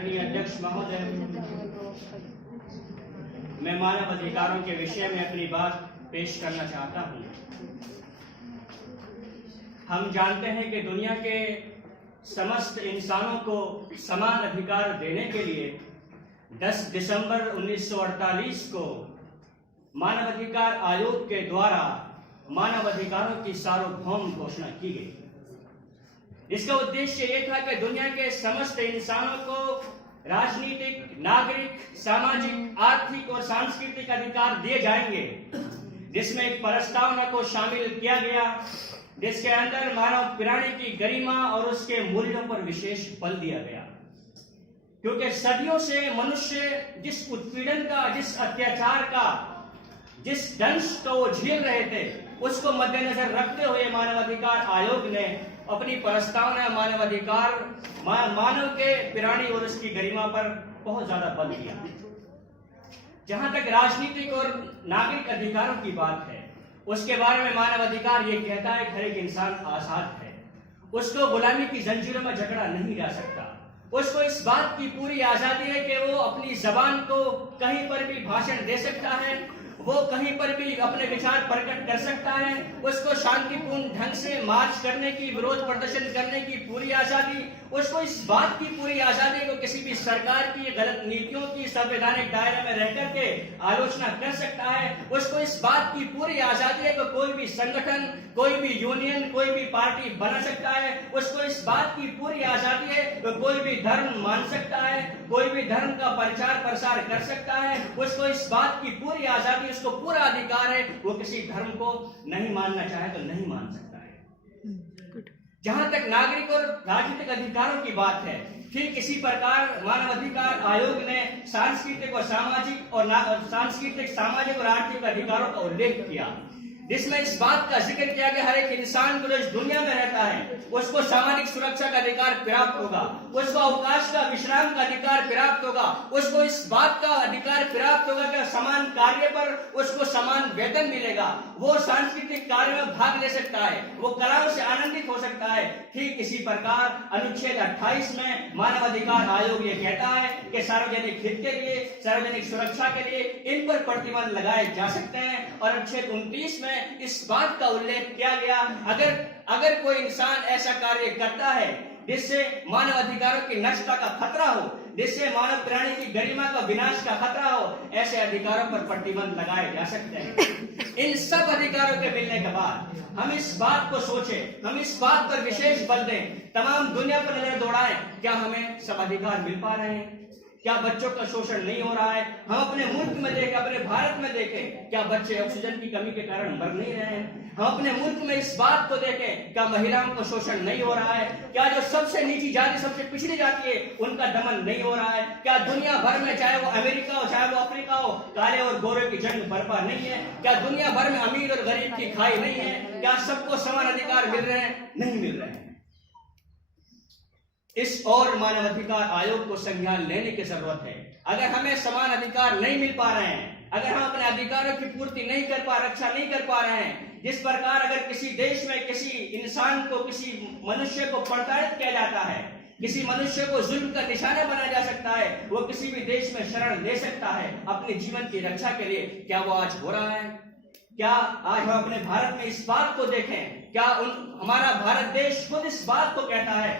आदरणीय अध्यक्ष महोदय, मैं मानव अधिकारों के विषय में अपनी बात पेश करना चाहता हूँ। हम जानते हैं कि दुनिया के समस्त इंसानों को समान अधिकार देने के लिए 10 दिसंबर 1948 को मानव अधिकार आयोग के द्वारा मानव अधिकारों की सार्वभौम घोषणा की गई। इसका उद्देश्य ये था कि दुनिया के समस्त इंसानों को राजनीतिक, नागरिक, सामाजिक, आर्थिक और सांस्कृतिक अधिकार दिए जाएंगे, जिसमें एक प्रस्तावना को शामिल किया गया जिसके अंदर मानव प्राणी की गरिमा और उसके मूल्यों पर विशेष बल दिया गया। क्योंकि सदियों से मनुष्य जिस उत्पीड़न का, जिस अत्याचार का, जिस दंश को वो झेल रहे थे, उसको मद्देनजर रखते हुए मानव अधिकार आयोग ने अपनी प्रस्तावना मानव के प्राणी और उसकी गरिमा पर बहुत ज्यादा बल दिया। जहां तक राजनीतिक और नागरिक अधिकारों की बात है, उसके बारे में मानव अधिकार ये कहता है कि हर एक इंसान आजाद है, उसको गुलामी की जंजीरों में जकड़ा नहीं जा सकता। उसको इस बात की पूरी आजादी है कि वो अपनी जबान को कहीं पर भी भाषण दे सकता है, वो कहीं पर भी अपने विचार प्रकट कर सकता है। उसको शांतिपूर्ण ढंग से मार्च करने की, विरोध प्रदर्शन करने की पूरी आजादी। उसको इस बात की पूरी आजादी को किसी भी सरकार की गलत नीतियों की संवैधानिक दायरे में रह करके आलोचना कर सकता है। उसको इस बात की पूरी आजादी है कि कोई भी संगठन, कोई भी यूनियन, कोई भी पार्टी बना सकता है। उसको इस बात की पूरी आजादी है कि कोई भी धर्म मान सकता है, कोई भी धर्म का प्रचार प्रसार कर सकता है। उसको इस बात की पूरी आजादी, उसको पूरा अधिकार है, वो किसी धर्म को नहीं मानना चाहे तो नहीं मान सकता है। जहां तक नागरिक और राजनीतिक अधिकारों की बात है, ठीक इसी प्रकार मानव अधिकार आयोग ने सांस्कृतिक और सामाजिक और आर्थिक अधिकारों का उल्लेख किया, जिसमें इस बात का जिक्र किया कि हर एक इंसान को जो इस दुनिया में रहता है उसको सामाजिक सुरक्षा का अधिकार प्राप्त होगा, उसको अवकाश का, विश्राम का अधिकार प्राप्त होगा, उसको इस बात का अधिकार प्राप्त होगा कि समान कार्य पर उसको समान वेतन मिलेगा, वो सांस्कृतिक कार्य में भाग ले सकता है, वो कलाओं से आनंदित हो सकता है। ठीक इसी प्रकार अनुच्छेद 28 में मानव अधिकार आयोग ये कहता है कि सार्वजनिक हित के लिए, सार्वजनिक सुरक्षा के लिए इन पर प्रतिबंध लगाए जा सकते हैं। और अनुच्छेद 29 में इस बात का उल्लेख किया गया, अगर कोई इंसान ऐसा कार्य करता है जिससे मानव अधिकारों की नष्टता का खतरा हो, जिससे मानव प्राणी की गरिमा का विनाश का खतरा हो, ऐसे अधिकारों पर प्रतिबंध लगाए जा सकते हैं। इन सब अधिकारों के मिलने के बाद हम इस बात को सोचें, हम इस बात पर विशेष बल दें, तमाम दुनिया पर नजर दौड़ाएं, क्या हमें सब अधिकार मिल पा रहे हैं? क्या बच्चों का शोषण नहीं हो रहा है? हम अपने मुल्क में देखें, अपने भारत में देखें, क्या बच्चे ऑक्सीजन की कमी के कारण मर नहीं रहे हैं? हम अपने मुल्क में इस बात को देखें, क्या महिलाओं का शोषण नहीं हो रहा है? क्या जो सबसे नीची जाति, सबसे पिछड़ी जाति है, उनका दमन नहीं हो रहा है? क्या दुनिया भर में, चाहे वो अमेरिका हो, चाहे वो अफ्रीका हो, काले और गोरे की जंग बर्पा नहीं है? क्या दुनिया भर में अमीर और गरीब की खाई नहीं है? क्या सबको समान अधिकार मिल रहे हैं? नहीं मिल रहे हैं। इस और मानव अधिकार आयोग को संज्ञान लेने की जरूरत है। अगर हमें समान अधिकार नहीं मिल पा रहे हैं, अगर हम अपने अधिकारों की पूर्ति नहीं कर पा, रक्षा नहीं कर पा रहे हैं, जिस प्रकार अगर किसी देश में किसी इंसान को, किसी मनुष्य को प्रताड़ित किया जाता है, किसी मनुष्य को जुल्म का निशाना बनाया जा सकता है, वो किसी भी देश में शरण ले सकता है अपने जीवन की रक्षा के लिए, क्या वो आज हो रहा है? क्या आज हम अपने भारत में इस बात को देखें? क्या हमारा भारत देश खुद इस बात को कहता है,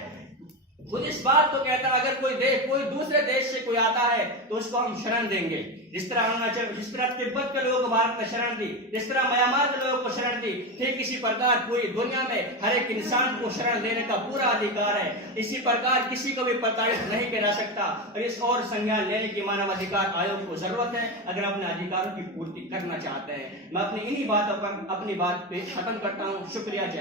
अगर कोई दूसरे देश से कोई आता है तो उसको हम शरण देंगे। जिस तरह अरुणाचल, जिस तरह तिब्बत के लोगों को भारत में शरण दी, जिस तरह म्यांमार के लोगों को शरण दी, ठीक इसी प्रकार पूरी दुनिया में हर एक इंसान को शरण लेने का पूरा अधिकार है। इसी प्रकार किसी को भी प्रताड़ित नहीं किया जा सकता। और इस और संज्ञान लेने की मानव अधिकार आयोग को जरूरत है, अगर अपने अधिकारों की पूर्ति करना चाहते हैं। मैं अपनी इन्हीं बातों पर अपनी बात पे खत्म करता हूँ। शुक्रिया। जय।